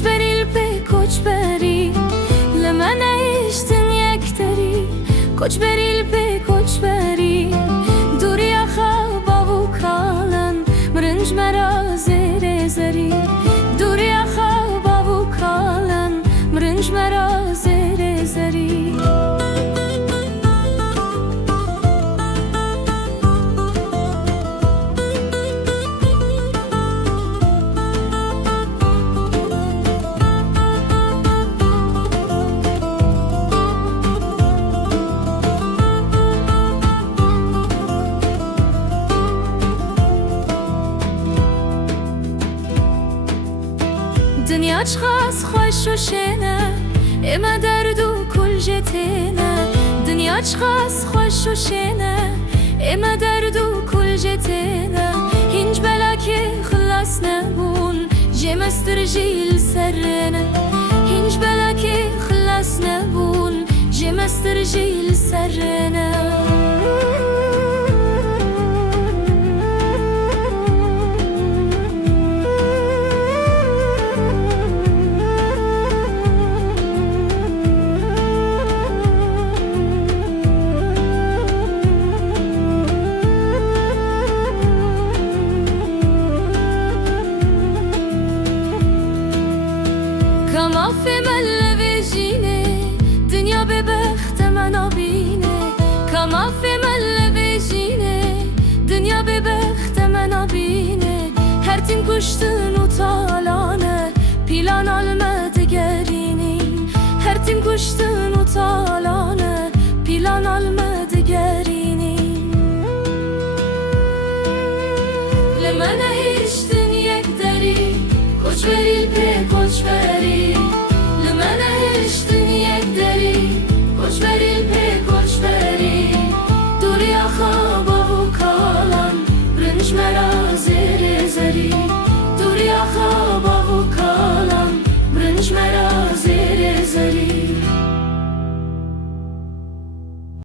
بريل بكوچ بري لما نعيشتن يكتري كوچ بريل بكوچ بري دوري أخا بابو كالن مرنج مرا زير زري دوري أخا بابو كالن مرنج مرا زير زري دنیا چخاس خوش و شنه اما درد و کل جتنه دنیا چخاس خوش و شنه اما درد و کل جتنه هنج بلا که خلاص نبون جمستر جیل سرنه هنج بلا که خلاص نبون جمستر جیل سرنه كما في مل جيني دنيا ببخت من بيني كما في مل جيني دنيا ببخت من بيني هر تیم کشتن و تالانه پیلان almadı gerini her تیم کشتن و تالانه پیلان almadı gerini لما نهشتن یک دری کوچ بريل بكوچ بري لما نهشتن یک دری کوچ بريل بكوچ بري دوري أخا بابو كالن برنج مرا زير